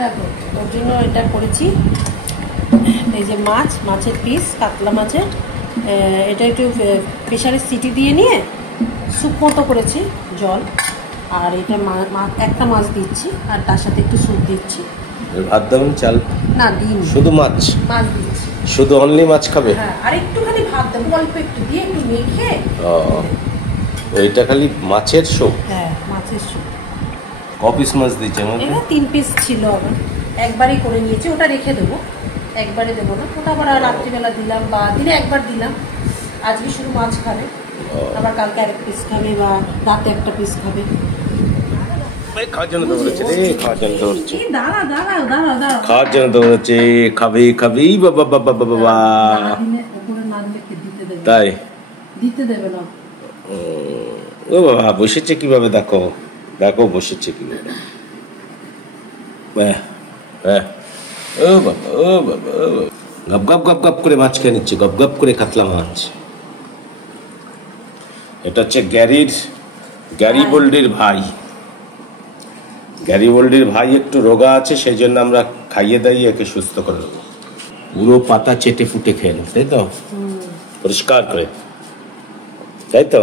দেখো ওর জন্য এটা করেছি। এই যে মাছের পিস, কাতলা মাছের, এটা একটু প্রেশারে সিটি দিয়ে নিয়ে স্যুপ মতো করেছি, জল। আর এটা একটা মাছ দিচ্ছি, আর তার সাথে একটু স্যুপ দিচ্ছি। ভাত দেবেন চাল? না, দিন শুধু মাছ দিচ্ছি। শুধু অনলি মাছ খাবে? হ্যাঁ, আর একটুখানি ভাত দেবো, অল্প একটু দিয়ে একটু মেখে। এইটা খালি মাছের স্যুপ? হ্যাঁ, মাছের স্যুপ। ক পিস মাছ দিচ্ছে আমাকে? 3 পিস ছিল, আবার একবারই করে নিয়েছি। ওটা রেখে দেবো, একবারে দেবো না। ওটা আবার রাত্রিবেলা দিলাম, বা দিনে একবার দিলাম। আজকে শুধু মাছ খাবে, আবার কালকে আরেক পিস খাবে, বা রাতে একটা পিস খাবে। খাওয়ার জন্য দৌড়েছে রে, খাওয়ার জন্য দৌড়ছে। দাঁড়াও খাওয়ার জন্য দৌড়েছে, খাবেই বাবা বাবা বাবা। তাই দিতে দেবে না। ও বাবা বসেছে কিভাবে, দেখো দেখো বসেছে কিভাবে। ও বাবা ও বাবা, গপ গপ গপ গপ করে মাছ খেয়ে নিচ্ছে, গপ গপ করে কাতলা মাছ। এটা হচ্ছে গ্যারিবোল্ডির ভাই। গ্যারিবোল্ডির ভাই একটু রোগা আছে, সেই জন্য আমরা খাইয়ে দাইয়ে একে সুস্থ করে দেবো। পুরো পাতা চেটে ফুটে খেয়ে নেব, তাই তো? পরিষ্কার করে, তাই তো?